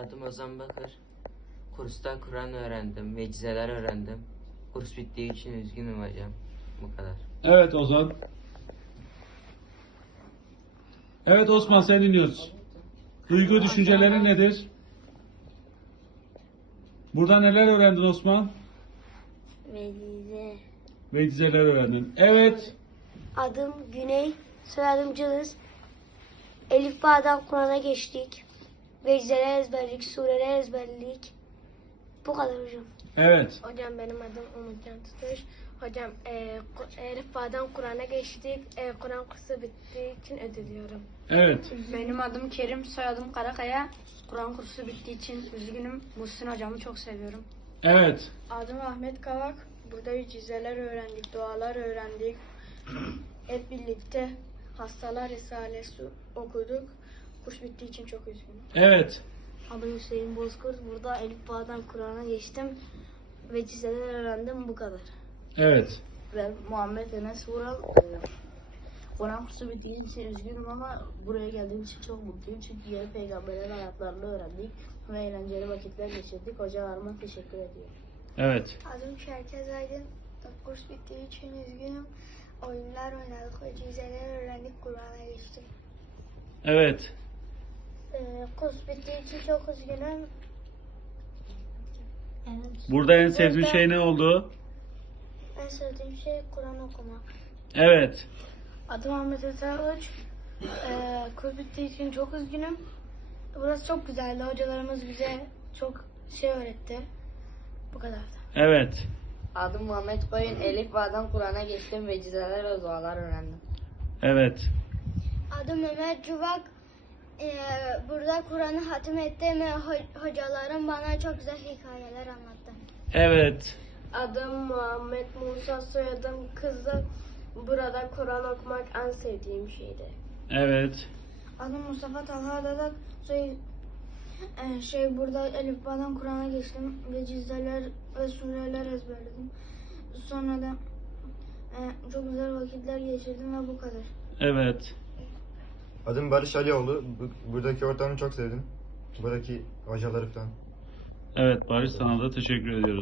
Adım Ozan Bakır. Kursta Kur'an öğrendim, vecizeler öğrendim. Kurs bittiği için üzgünüm hocam. Bu kadar. Evet Ozan. Evet Osman sen dinliyoruz. Duygu düşüncelerin nedir? Burada neler öğrendin Osman? Velize. Vecizeler öğrendin. Evet. Adım Güney, soyadım Cılız. Elif Bağ'dan Kur'an'a geçtik. Vecizeler ezberledik, sureler ezberledik. Bu kadar hocam. Evet. Hocam benim adım Umutcan Tutuş. Hocam e, Elif Bağ'dan Kur'an'a geçtik. E, Kur'an kursu bittiği için ödülüyorum. Evet. Benim adım Kerim, soyadım Karakaya. Kur'an kursu bittiği için üzgünüm. Muhsin hocamı çok seviyorum. Evet. Adım Ahmet Kavak. Burada cizeler öğrendik, dualar öğrendik. Hep birlikte Hastalar Risalesi okuduk. Kurs bittiği için çok üzgünüm. Evet. Adım Hüseyin Bozkurt. Burada Elif Bağ'dan Kur'an'a geçtim. Vecizeler öğrendim. Bu kadar. Evet. Ben Muhammed Enes Vural. Ee, Kur'an kursu bittiği için üzgünüm ama buraya geldiğim için çok mutluyum. Çünkü diğer peygamberlerin hayatlarını öğrendik ve eğlenceli vakitler geçirdik. Hocalarıma teşekkür ediyorum. Evet. Adım Şerkez Aydın. Kurs bittiği için üzgünüm. Oyunlar oynadık, vecizeler öğrendik, Kur'an'a geçtik. Evet. Kurs bittiği için çok üzgünüm. Evet. Burada en sevdiğin Burada- şey ne oldu? En sevdiğim şey Kur'an okumak. Evet. Adım Ahmet Eserloç. Ee, kurs bittiği için çok üzgünüm. Burası çok güzeldi. Hocalarımız bize çok şey öğretti. Bu kadardı. Evet. Adım Muhammed Koyun. Elif Bağ'dan Kur'an'a geçtim ve cizeler ve dualar öğrendim. Evet. Adım Mehmet Cuvak. Ee, burada Kur'an'ı hatim ettim ve ho- hocalarım bana çok güzel hikayeler anlattı. Evet. Adım Muhammed Musa, soyadım Kızıl. Burada Kur'an okumak en sevdiğim şeydi. Evet. Adım Mustafa Talha Dadak. Şey, e, şey burada Elif Bağ'dan Kur'an'a geçtim ve cizdeler ve sureler ezberledim. Sonra da e, çok güzel vakitler geçirdim ve bu kadar. Evet. Adım Barış Alioğlu. Bu- Buradaki ortamı çok sevdim. Buradaki hocaları falan. Evet Barış sana da teşekkür ediyoruz.